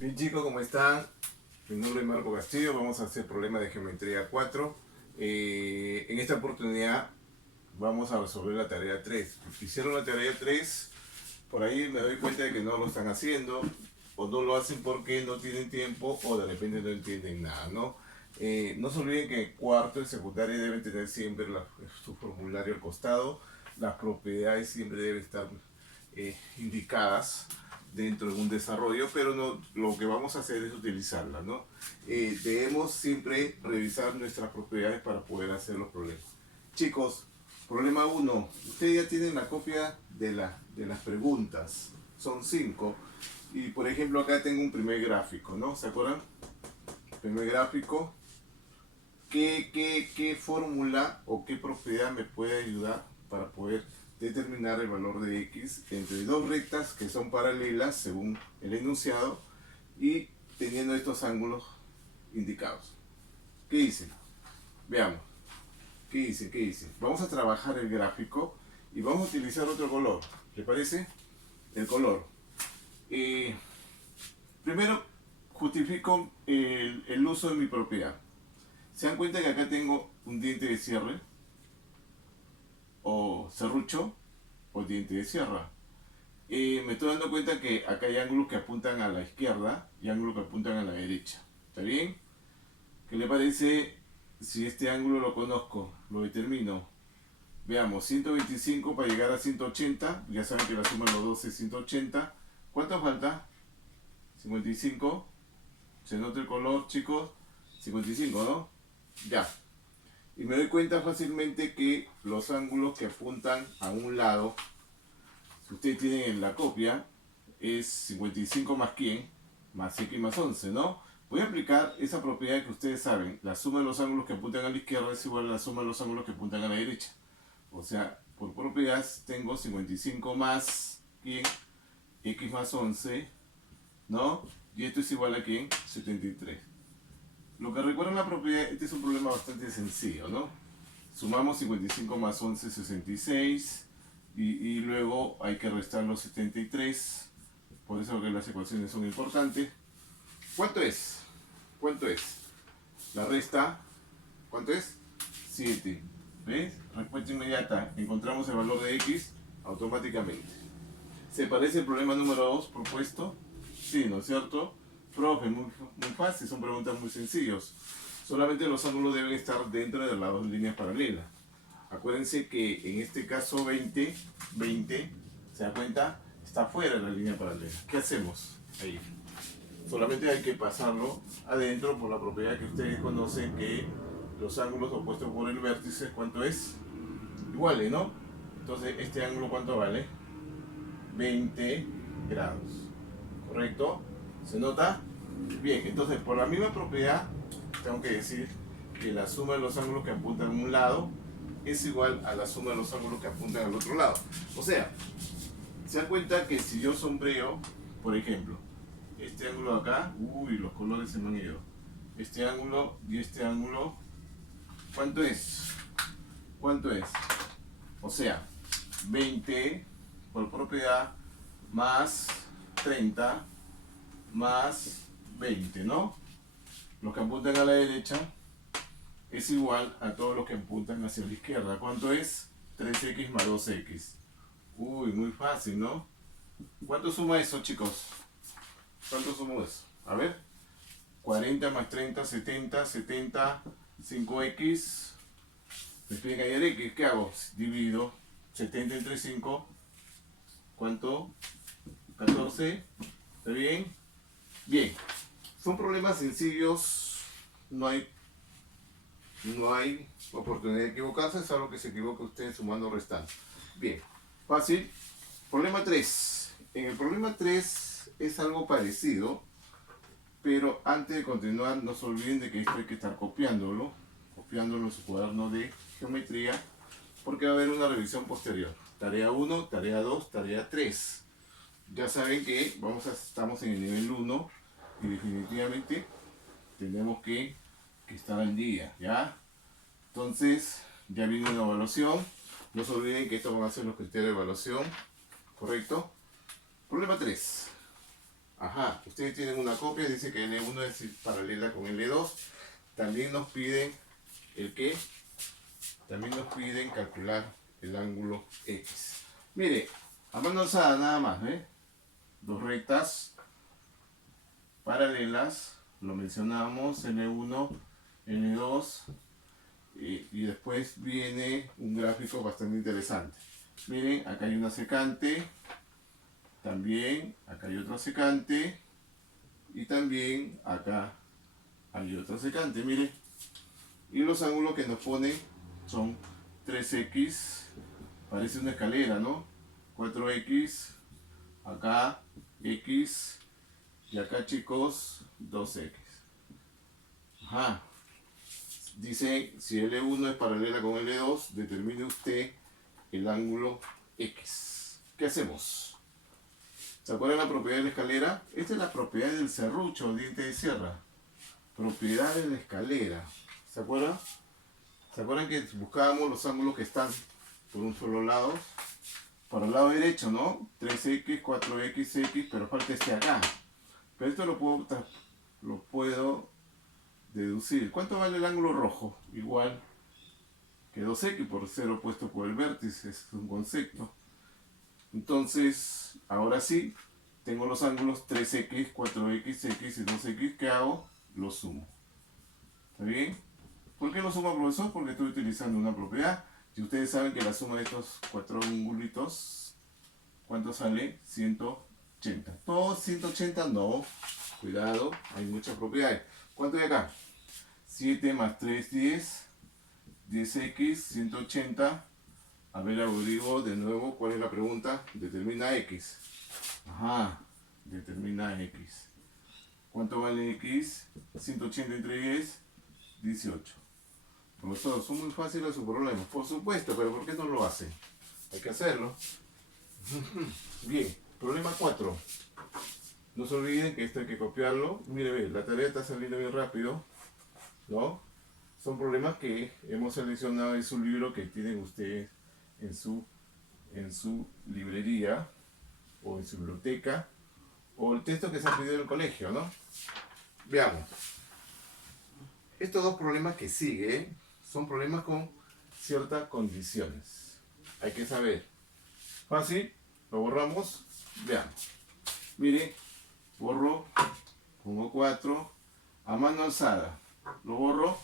Bien chicos, ¿cómo están? Mi nombre es Marco Castillo, vamos a hacer problema de geometría 4. En esta oportunidad vamos a resolver la tarea 3. Hicieron la tarea 3, por ahí me doy cuenta de que no lo están haciendo, o no lo hacen porque no tienen tiempo, o de repente no entienden nada, ¿no? No se olviden que en cuarto y secundaria deben tener siempre su formulario al costado, las propiedades siempre deben estar indicadas dentro de un desarrollo, pero no, lo que vamos a hacer es utilizarla, ¿no? Debemos siempre revisar nuestras propiedades para poder hacer los problemas. Chicos, problema 1. Ustedes ya tienen la copia de las preguntas. Son 5. Y por ejemplo acá tengo un primer gráfico, ¿no? ¿Se acuerdan? Primer gráfico. ¿Qué fórmula o qué propiedad me puede ayudar para poder determinar el valor de x entre dos rectas que son paralelas según el enunciado y teniendo estos ángulos indicados? ¿Qué dicen? Veamos. ¿Qué dice? ¿Qué dice? Vamos a trabajar el gráfico y vamos a utilizar otro color. ¿Le parece? El color. Primero justifico el uso de mi propiedad. ¿Se dan cuenta que acá tengo un diente de cierre? O serrucho o diente de sierra. Me estoy dando cuenta que acá hay ángulos que apuntan a la izquierda y ángulos que apuntan a la derecha. ¿Está bien? ¿Qué le parece si este ángulo lo conozco? Lo determino. Veamos, 125 para llegar a 180. Ya saben que la suma de los dos es 180. ¿Cuánto falta? 55. ¿Se nota el color, chicos? 55, ¿no? Ya. Y me doy cuenta fácilmente que los ángulos que apuntan a un lado, si ustedes tienen la copia, es 55 más quién, más x más 11, ¿no? Voy a aplicar esa propiedad que ustedes saben. La suma de los ángulos que apuntan a la izquierda es igual a la suma de los ángulos que apuntan a la derecha. O sea, por propiedad tengo 55 más quién, x más 11, ¿no? Y esto es igual a quién, 73. Lo que recuerdan la propiedad, este es un problema bastante sencillo, ¿no? Sumamos 55 más 11, 66. Y luego hay que restar los 73. Por eso que las ecuaciones son importantes. ¿Cuánto es? ¿Cuánto es? La resta, ¿cuánto es? 7. ¿Ves? Respuesta inmediata. Encontramos el valor de x automáticamente. ¿Se parece el problema número 2 propuesto? Sí, ¿no es cierto? Profe, muy fácil, son preguntas muy sencillas. Solamente los ángulos deben estar dentro de las dos líneas paralelas. Acuérdense que en este caso 20, ¿se da cuenta? Está fuera de la línea paralela. ¿Qué hacemos? Ahí. Solamente hay que pasarlo adentro por la propiedad que ustedes conocen, que los ángulos opuestos por el vértice, ¿cuánto es? Iguales, ¿no? Entonces, ¿este ángulo cuánto vale? 20 grados. ¿Correcto? ¿Se nota? Bien, entonces por la misma propiedad tengo que decir que la suma de los ángulos que apuntan a un lado es igual a la suma de los ángulos que apuntan al otro lado. O sea, se dan cuenta que si yo sombreo, por ejemplo, este ángulo de acá, uy, los colores se me han ido. Este ángulo y este ángulo, ¿cuánto es? ¿Cuánto es? O sea, 20 por propiedad más 30 más 20, ¿no? Los que apuntan a la derecha es igual a todos los que apuntan hacia la izquierda. ¿Cuánto es? 3x más 2x. Uy, muy fácil, ¿no? ¿Cuánto suma eso, chicos? ¿Cuánto suma eso? A ver. 40 más 30, 70, 70, 5x. Me piden ayer x, ¿qué hago? Divido 70 entre 5. ¿Cuánto? 14. ¿Está bien? Bien. Son problemas sencillos. No hay oportunidad de equivocarse, es algo que se equivoca usted sumando o restando. Bien, fácil. Problema 3. En el problema 3 es algo parecido, pero antes de continuar no se olviden de que esto hay que estar copiándolo en su cuaderno de geometría, porque va a haber una revisión posterior. Tarea 1, tarea 2, tarea 3. Ya saben que estamos en el nivel 1 y definitivamente tenemos que estar al día, ¿ya? Entonces, ya viene una evaluación. No se olviden que estos van a ser los criterios de evaluación, ¿correcto? Problema 3. Ajá, ustedes tienen una copia, dice que L1 es paralela con L2. También nos piden el qué, también nos piden calcular el ángulo X. Mire, a mano alzada nada más, ¿eh? Dos rectas paralelas, lo mencionamos, L1, L2, y después viene un gráfico bastante interesante. Miren, acá hay una secante, también acá hay otra secante, y también acá hay otra secante, miren. Y los ángulos que nos pone son 3x, parece una escalera, ¿no? 4x, acá x, y acá, chicos, 2x. Ajá. Dice, si L1 es paralela con L2, determine usted el ángulo X. ¿Qué hacemos? ¿Se acuerdan la propiedad de la escalera? Esta es la propiedad del serrucho, diente de sierra. Propiedad de la escalera. ¿Se acuerdan? ¿Se acuerdan que buscábamos los ángulos que están por un solo lado? Para el lado derecho, ¿no? 3x, 4x, x, pero falta este acá. Pero esto lo puedo deducir. ¿Cuánto vale el ángulo rojo? Igual que 2x por ser opuesto por el vértice, es un concepto. Entonces, ahora sí, tengo los ángulos 3x, 4x, x y 2x. ¿Qué hago? Los sumo. ¿Está bien? ¿Por qué los sumo, profesor? Porque estoy utilizando una propiedad. Si ustedes saben que la suma de estos cuatro angulitos, ¿cuánto sale? 180. ¿Todos 180? No. Cuidado, hay muchas propiedades. ¿Cuánto hay acá? 7 más 3, 10. 10x, 180. A ver, averiguo de nuevo cuál es la pregunta. Determina x. Ajá, determina x. ¿Cuánto vale x? 180 entre 10, 18. Profesor, son muy fáciles sus problemas. Por supuesto, pero ¿por qué no lo hacen? Hay que hacerlo. Bien, problema 4. No se olviden que esto hay que copiarlo. Mire, ve, la tarea está saliendo bien rápido, ¿no? Son problemas que hemos seleccionado en su libro que tienen ustedes en su librería o en su biblioteca, o el texto que se ha pedido en el colegio, ¿no? Veamos. Estos dos problemas que siguen son problemas con ciertas condiciones. Hay que saber. Fácil, lo borramos. Veamos. Mire, borro, pongo 4, a mano alzada. Lo borro.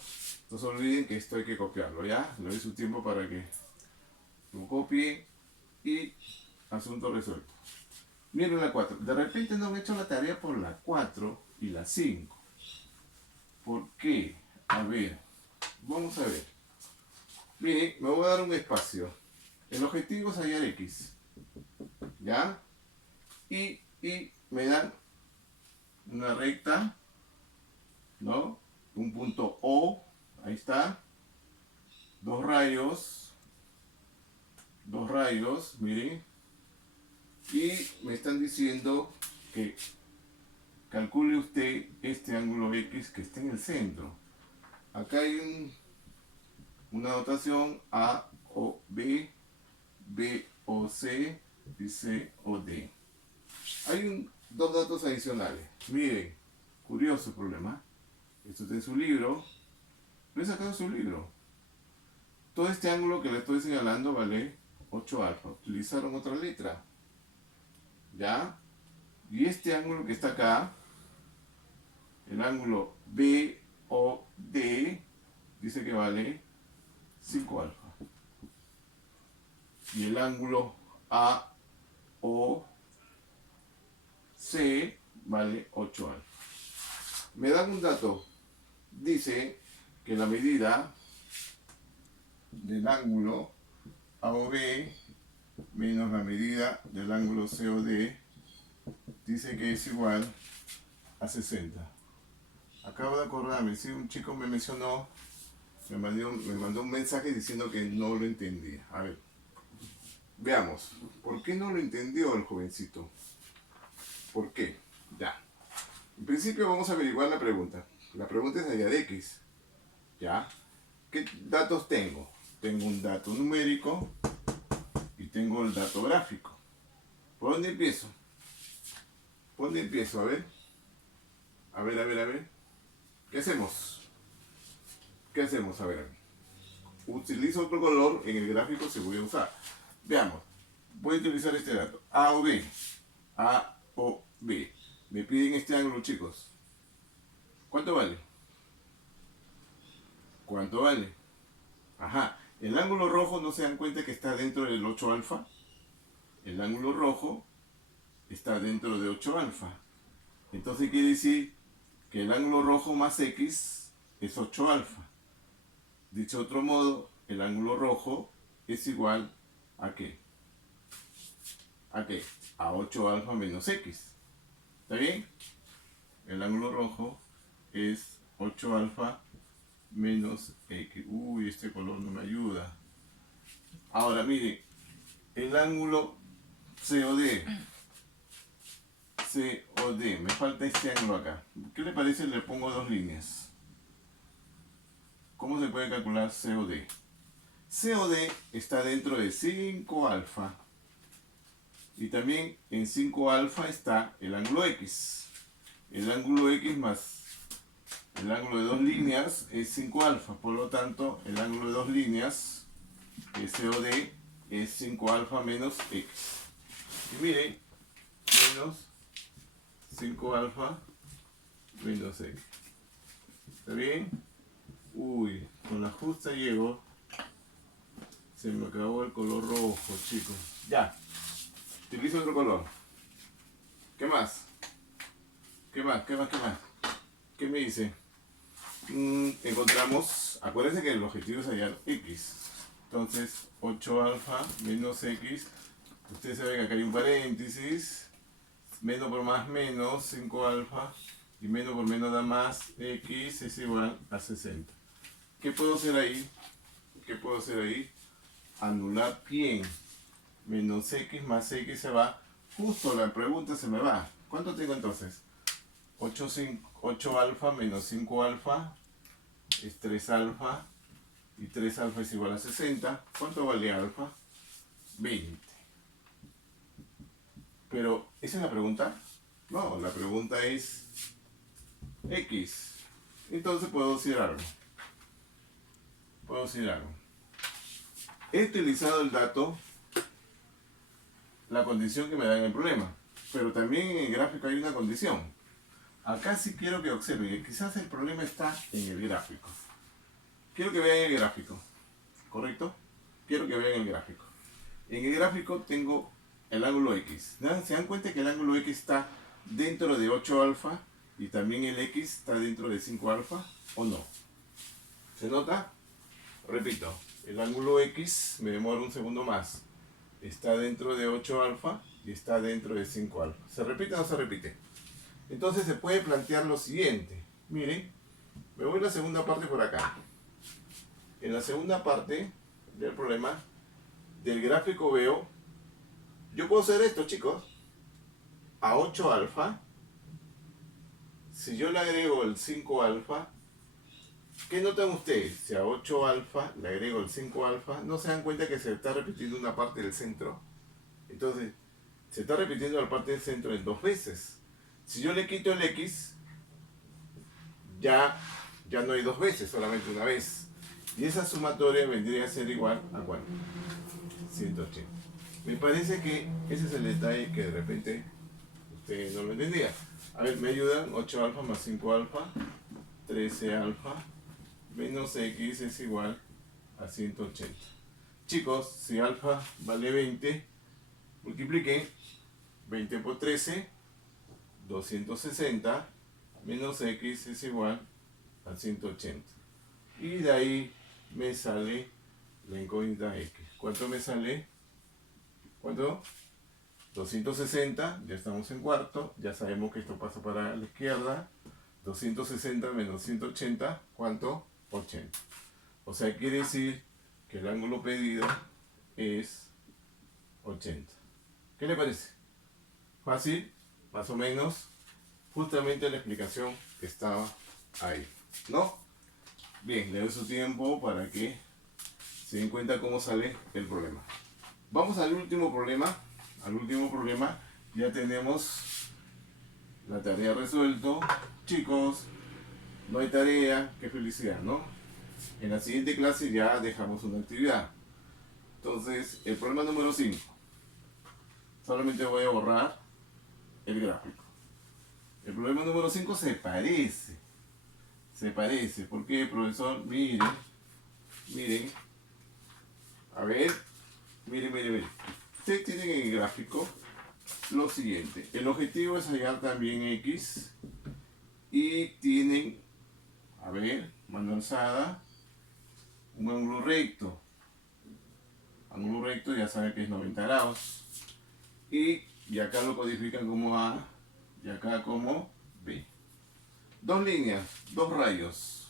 No se olviden que esto hay que copiarlo, ¿ya? Le doy su tiempo para que lo copie y asunto resuelto. Miren la 4. De repente no me he hecho la tarea por la 4 y la 5. ¿Por qué? A ver, vamos a ver. Mire, me voy a dar un espacio. El objetivo es hallar x. ¿Ya? Y me dan una recta, ¿no? Un punto O, ahí está. Dos rayos, miren. Y me están diciendo que calcule usted este ángulo X que está en el centro. Acá hay una notación A, O, B, B, O, C y C, O, D. Hay dos datos adicionales. Miren, curioso el problema. Esto está en su libro. Lo he sacado en su libro. Todo este ángulo que le estoy señalando vale 8 alfa. Utilizaron otra letra. ¿Ya? Y este ángulo que está acá, el ángulo BOD, dice que vale 5 alfa. Y el ángulo AOC vale 8 alfa. Me dan un dato. Dice que la medida del ángulo AOB menos la medida del ángulo COD dice que es igual a 60. Acabo de acordarme, si un chico me mencionó, me mandó un mensaje diciendo que no lo entendía. A ver, veamos, ¿por qué no lo entendió el jovencito? ¿Por qué? Ya. En principio vamos a averiguar la pregunta. La pregunta es allá de X. ¿Ya? ¿Qué datos tengo? Tengo un dato numérico y tengo el dato gráfico. ¿Por dónde empiezo? ¿Dónde empiezo? A ver. A ver, a ver, a ver. ¿Qué hacemos? ¿Qué hacemos? A ver. Utilizo otro color en el gráfico si voy a usar. Veamos. Voy a utilizar este dato. A o B. A o B. Me piden este ángulo, chicos. ¿Cuánto vale? ¿Cuánto vale? Ajá. El ángulo rojo, ¿no se dan cuenta que está dentro del 8 alfa? El ángulo rojo está dentro de 8 alfa. Entonces quiere decir que el ángulo rojo más X es 8 alfa. Dicho de otro modo, el ángulo rojo es igual ¿a qué? ¿A qué? A 8 alfa menos X. ¿Está bien? El ángulo rojo es 8 alfa menos X. Uy, este color no me ayuda. Ahora, miren, el ángulo COD. COD. Me falta este ángulo acá. ¿Qué le parece? Le pongo dos líneas. ¿Cómo se puede calcular COD? COD está dentro de 5 alfa. Y también en 5 alfa está el ángulo X. El ángulo X más el ángulo de dos líneas es 5 alfa. Por lo tanto, el ángulo de dos líneas, el COD, es 5 alfa menos X. Y miren, menos 5 alfa menos X. ¿Está bien? Uy, con la justa llego. Se me acabó el color rojo, chicos. Ya. Utilizo otro color. ¿Qué más? ¿Qué más? ¿Qué más? ¿Qué más? ¿Qué me dice? Encontramos, acuérdense que el objetivo es hallar X. Entonces, 8 alfa menos X. Ustedes saben que acá hay un paréntesis. Menos por más menos, 5 alfa. Y menos por menos da más. X es igual a 60. ¿Qué puedo hacer ahí? ¿Qué puedo hacer ahí? Anular bien. Menos X más X se va. Justo la pregunta se me va. ¿Cuánto tengo entonces? 8 alfa menos 5 alfa es 3 alfa. Y 3 alfa es igual a 60. ¿Cuánto vale alfa? 20. Pero, ¿esa es la pregunta? No, la pregunta es X. Entonces puedo decir algo. He utilizado el dato, la condición que me da en el problema. Pero también en el gráfico hay una condición. Acá sí quiero que observen que quizás el problema está en el gráfico. Quiero que vean el gráfico. ¿Correcto? Quiero que vean el gráfico. En el gráfico tengo el ángulo X. ¿Se dan cuenta que el ángulo X está dentro de 8 alfa y también el X está dentro de 5 alfa? ¿O no? ¿Se nota? Repito, el ángulo X, me demoro un segundo más, está dentro de 8 alfa y está dentro de 5 alfa. ¿Se repite o no se repite? Entonces se puede plantear lo siguiente. Miren, me voy a la segunda parte por acá. En la segunda parte del problema, del gráfico veo, yo puedo hacer esto, chicos, a 8 alfa, si yo le agrego el 5 alfa, ¿qué notan ustedes? Si a 8 alfa le agrego el 5 alfa, ¿no se dan cuenta que se está repitiendo una parte del centro? Entonces, se está repitiendo la parte del centro en 2 veces. Si yo le quito el X, ya no hay 2 veces, solamente una vez. Y esa sumatoria vendría a ser igual a ¿cuánto? 180. Me parece que ese es el detalle que de repente ustedes no lo entendían. A ver, me ayudan. 8 alfa más 5 alfa, 13 alfa, menos X es igual a 180. Chicos, si alfa vale 20, multipliquen 20 por 13, 260, menos X es igual a 180. Y de ahí me sale la incógnita X. ¿Cuánto me sale? ¿Cuánto? 260, ya estamos en cuarto, ya sabemos que esto pasa para la izquierda. 260 menos 180, ¿cuánto? 80. O sea, quiere decir que el ángulo pedido es 80. ¿Qué le parece? Fácil, más o menos, justamente la explicación que estaba ahí, ¿no? Bien, le doy su tiempo para que se den cuenta cómo sale el problema. Vamos al último problema. Ya tenemos La tarea resuelto. Chicos, no hay tarea, qué felicidad, ¿no? En la siguiente clase ya dejamos una actividad. Entonces, el problema número 5. Solamente voy a borrar el gráfico. El problema número 5 se parece. Se parece. ¿Por qué, profesor? Miren. Miren. A ver. Miren, miren, miren. Ustedes tienen en el gráfico lo siguiente. El objetivo es hallar también X. Y tienen, a ver, mano alzada, un ángulo recto. Ángulo recto ya saben que es 90 grados. Y acá lo codifican como A y acá como B. Dos líneas, dos rayos.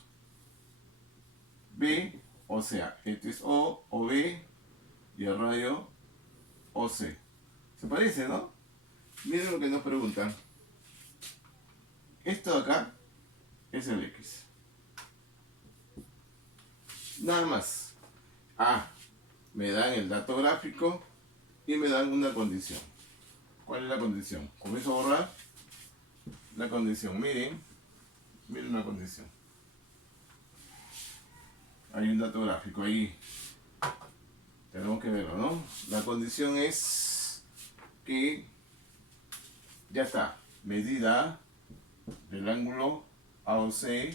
B, o sea, este es o B y el rayo OC. ¿Se parece, no? Miren lo que nos preguntan. Esto de acá es el X. Nada más. Me dan el dato gráfico y me dan una condición. ¿Cuál es la condición? Comienzo a borrar la condición. Miren la condición. Hay un dato gráfico ahí. Tenemos que verlo, ¿no? La condición es que ya está. Medida del ángulo AOC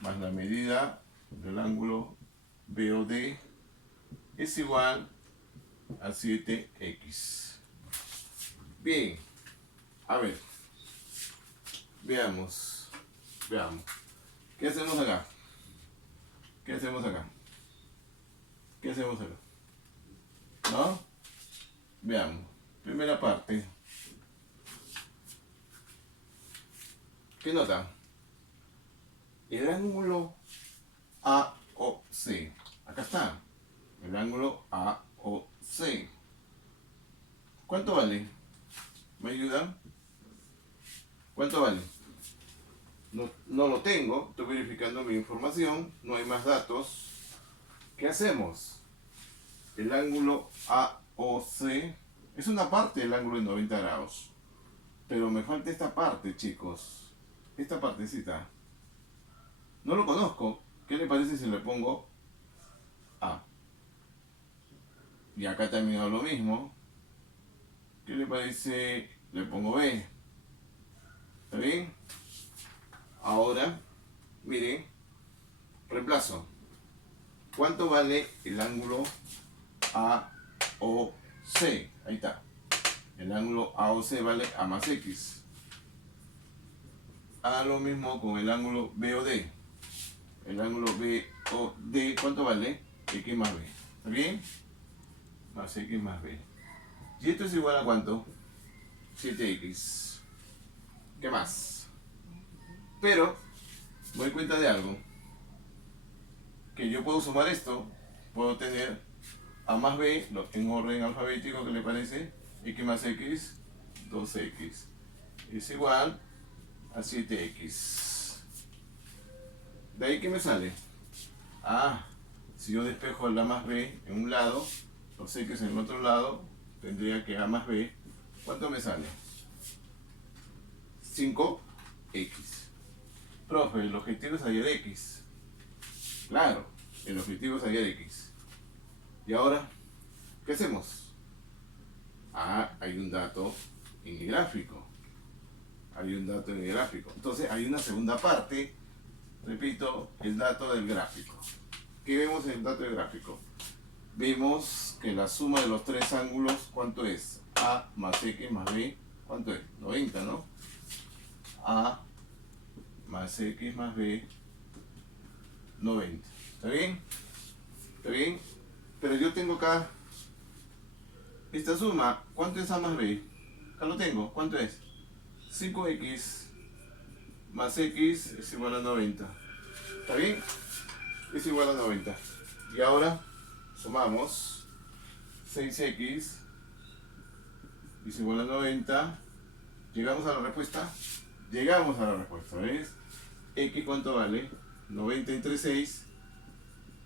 más la medida del ángulo BOD es igual a 7x. Bien, a ver, veamos. ¿Qué hacemos acá? ¿Qué hacemos acá? ¿No? Veamos. Primera parte. ¿Qué nota? El ángulo AOC. Acá está. El ángulo AOC. ¿Cuánto vale? ¿Me ayudan? ¿Cuánto vale? No lo tengo. Estoy verificando mi información. No hay más datos. ¿Qué hacemos? El ángulo AOC es una parte del ángulo de 90 grados. Pero me falta esta parte, chicos. Esta partecita. No lo conozco. ¿Qué le parece si le pongo A? Y acá también hago lo mismo. ¿Qué le parece? Le pongo B. ¿Está bien? Ahora, miren, reemplazo. ¿Cuánto vale el ángulo AOC? Ahí está. El ángulo AOC vale A más X. Haga lo mismo con el ángulo BOD. El ángulo BOD, ¿cuánto vale? X más B. ¿Está bien? Más X más B. ¿Y esto es igual a cuánto? 7X. ¿Qué más? Pero, me doy cuenta de algo. Que yo puedo sumar esto. Puedo tener A más B en orden alfabético, ¿qué le parece? X más X, 2X. Es igual a 7X. ¿De ahí qué me sale? Si yo despejo el A más B en un lado, los X en el otro lado, tendría que A más B. ¿Cuánto me sale? 5X. Profe, el objetivo es hallar X. Claro, el objetivo es hallar X. ¿Y ahora qué hacemos? Hay un dato en el gráfico. Entonces hay una segunda parte. Repito, el dato del gráfico. ¿Qué vemos en el dato del gráfico? Vemos que la suma de los tres ángulos, ¿cuánto es? A más X más B, ¿cuánto es? 90, ¿no? A más X más B, 90. ¿Está bien? ¿Está bien? Pero yo tengo acá esta suma. ¿Cuánto es A más B? Acá lo tengo. ¿Cuánto es? 5X más X es igual a 90. ¿Está bien? Es igual a 90. Y ahora sumamos 6X es igual a 90. ¿Llegamos a la respuesta? Llegamos a la respuesta, ¿ves? X, ¿cuánto vale? 90 entre 6,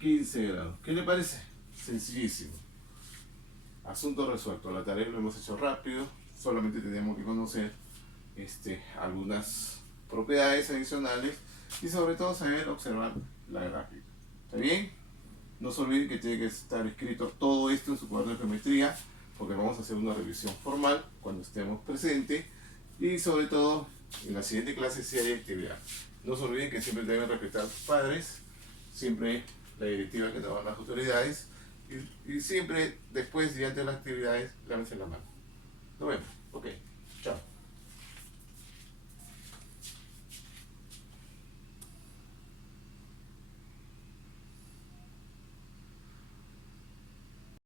15 grados. ¿Qué le parece? Sencillísimo. Asunto resuelto. La tarea lo hemos hecho rápido. Solamente teníamos que conocer algunas propiedades adicionales y sobre todo saber observar la gráfica. ¿Está bien? No se olviden que tiene que estar escrito todo esto en su cuaderno de geometría, porque vamos a hacer una revisión formal cuando estemos presentes y sobre todo en la siguiente clase si hay actividad. No se olviden que siempre deben respetar a sus padres, siempre la directiva que nos dan las autoridades y siempre después y antes de las actividades lávense la mano. Nos vemos. Ok.